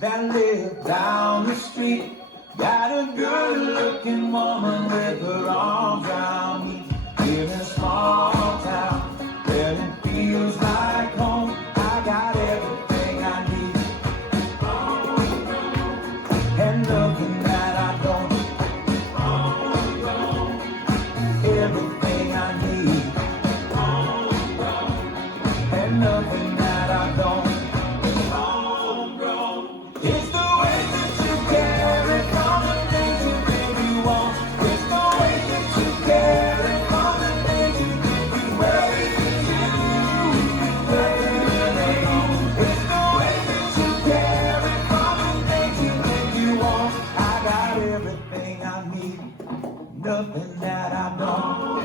that live down the street. Got a good-looking woman with her arms around me. Here in a small town where it feels like home. I got everything I need, and nothing that I don't. Everything I need, and nothing that I don't. Homegrown. It's the way that you carry all the things you really want. It's the way that you carry all the things you really worry you. It's the way that you carry all the things you really want. I got everything I need, nothing that I don't.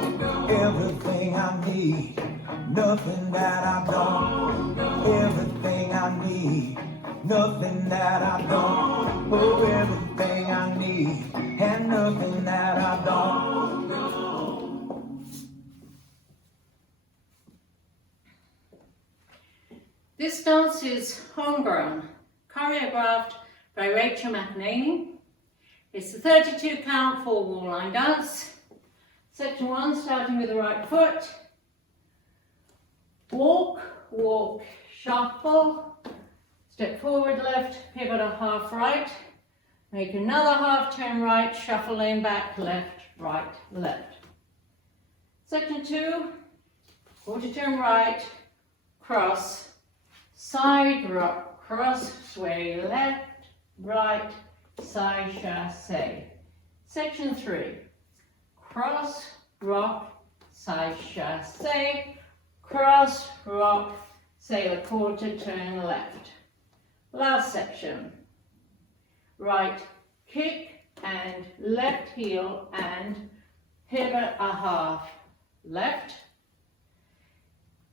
Everything I need, nothing that I don't. Everything I need, nothing that I don't. Oh, everything I need, and nothing that I don't. This dance is Homegrown, choreographed by Rachel McNaney. It's a 32 count 4 wall line dance. Section 1, starting with the right foot. Walk, walk, shuffle. Step forward left, pivot a half right. Make another half turn right, shuffle lane back, left, right, left. Section 2, quarter turn right, cross, side rock, cross, sway left, right, side chassé. Section 3, cross, rock, side chassé, cross, rock, sail a quarter turn left. Last section, right kick and left heel and pivot a half left,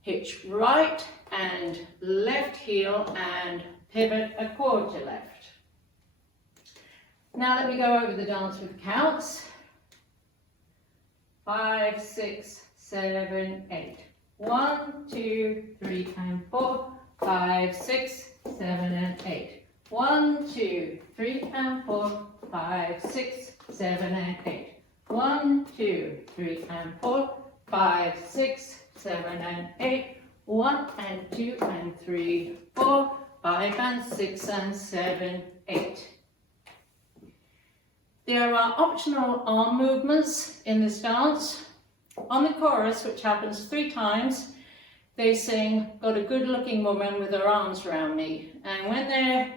hitch right and left heel and pivot a quarter left. Now let me go over the dance with counts. 5, 6, 7, 8. 1, 2, 3 and 4, 5, 6, 7 and 8. 1, 2, 3 and 4, 5, 6, 7 and 8. 1, 2, 3 and 4, 5, 6, 7 and 8. 1 and 2 and 3, 4, 5 and 6 and 7, 8. There are optional arm movements in this dance. On the chorus, which happens 3 times, they sing, got a good looking woman with her arms around me. And when they're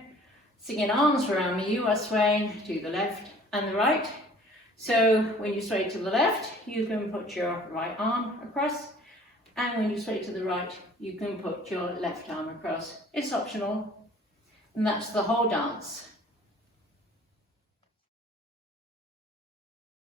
singing arms around me, you are swaying to the left and the right. So when you sway to the left, you can put your right arm across. And when you sway to the right, you can put your left arm across. It's optional. And that's the whole dance.